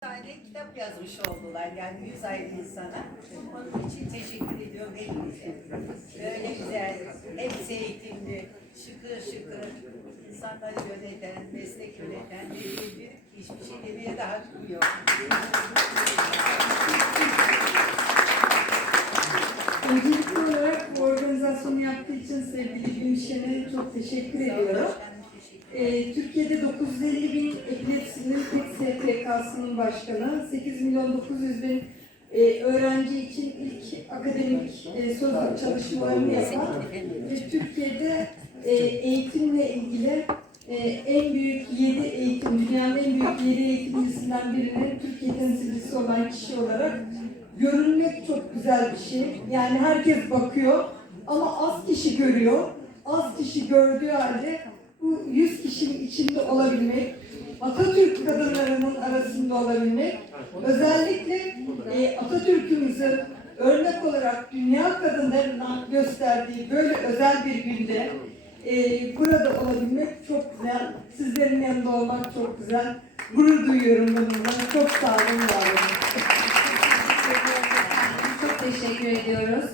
tane kitap yazmış oldular. Yani 100 ayrı insana. Onun için teşekkür ediyorum hepinize. Böyle güzel, hepsi eğitimli, şıkır şıkır, insanları yöneten, meslek yöneten, dediğim hiçbir şey demeye de hakkım yok. Öncelikli olarak bu organizasyonu yaptığı için sevgili Gülşen'e çok teşekkür ediyorum. Ee, Türkiye'de 950 bin STK'sının başkanı, 8 milyon 900 bin e, öğrenci için ilk akademik e, sözlük çalışmalarını yapan ve Türkiye'de e, eğitimle ilgili e, en büyük 7 eğitim, dünyanın en büyük 7 eğitimcisinden birinin Türkiye temsilcisi olan kişi olarak görünmek çok güzel bir şey. Yani herkes bakıyor ama az kişi görüyor. Az kişi gördüğü halde bu 100 kişinin içinde olabilmek, Atatürk kadınlarının arasında olabilmek, özellikle e, Atatürk'ümüzün örnek olarak dünya kadınlarına gösterdiği böyle özel bir günde e, burada olabilmek çok güzel. Sizlerin yanında olmak çok güzel. Gurur duyuyorum bununla. Çok sağ olun, olun. Çok teşekkür ediyoruz.